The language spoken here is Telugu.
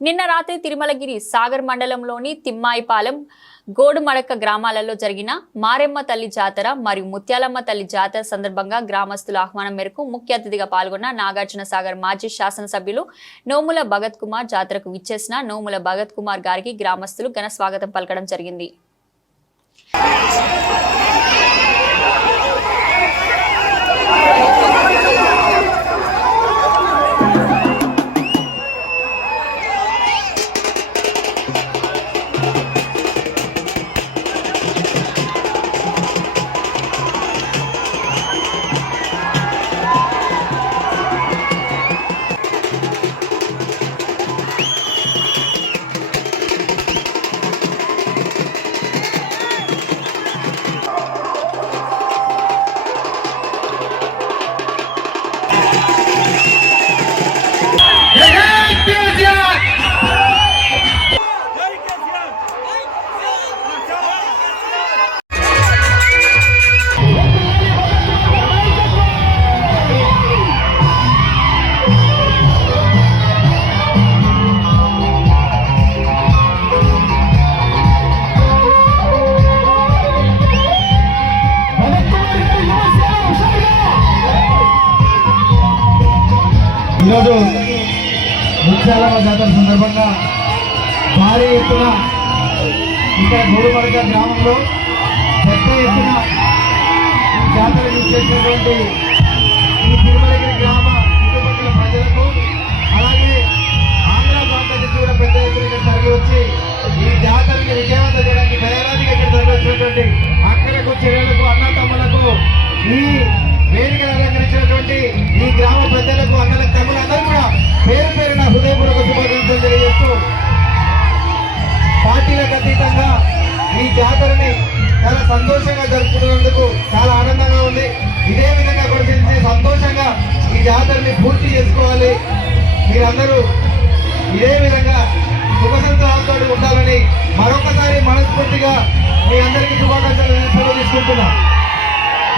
నిన్న రాత్రి తిరుమలగిరి సాగర్ మండలంలోని తిమ్మాయిపాలెం గోడుమడక గ్రామాలలో జరిగిన మారెమ్మ తల్లి జాతర మరియు ముత్యాలమ్మ తల్లి జాతర సందర్భంగా గ్రామస్తుల ఆహ్వానం మేరకు ముఖ్య అతిథిగా పాల్గొన్న నాగార్జున సాగర్ మాజీ శాసనసభ్యులు నోముల భగత్ కుమార్ జాతరకు విచ్చేసిన నోముల భగత్ కుమార్ గారికి గ్రామస్తులు ఘన స్వాగతం పలకడం జరిగింది. ఈరోజు ముత్యాలమ్మ జాతర సందర్భంగా భారీ ఎత్తున ఇక్కడ గోడుమడక గ్రామంలో పెద్ద ఎత్తున ఈ జాతరకు ఇచ్చేసినటువంటి ఈ తిరుమలగిరి గ్రామ చుట్టుపక్కల ప్రజలకు అలాగే ఆంధ్ర ప్రాంతం నుంచి కూడా పెద్ద ఎత్తున ఇక్కడ తరలి వచ్చి ఈ జాతరని విజయవంతం చేయడానికి దయానికి ఇక్కడ తరలి వచ్చినటువంటి అక్కలకు చెల్లెలకు అన్నతమ్ములకు ఈ వేదికలు అలంకరించినటువంటి ఈ గ్రామ ప్రజలకు అన్నలకు తమ్ములందరూ కూడా పేరు పేరున హృదయపూర్వక శుభాకాంక్షలు తెలియజేస్తూ పార్టీలకు అతీతంగా ఈ జాతరని చాలా సంతోషంగా జరుపుకున్నందుకు చాలా ఆనందంగా ఉంది. ఇదే విధంగా పరిశీలించి సంతోషంగా ఈ జాతరని పూర్తి చేసుకోవాలి. మీరందరూ ఇదే విధంగా సుఖ సంతోషాలతో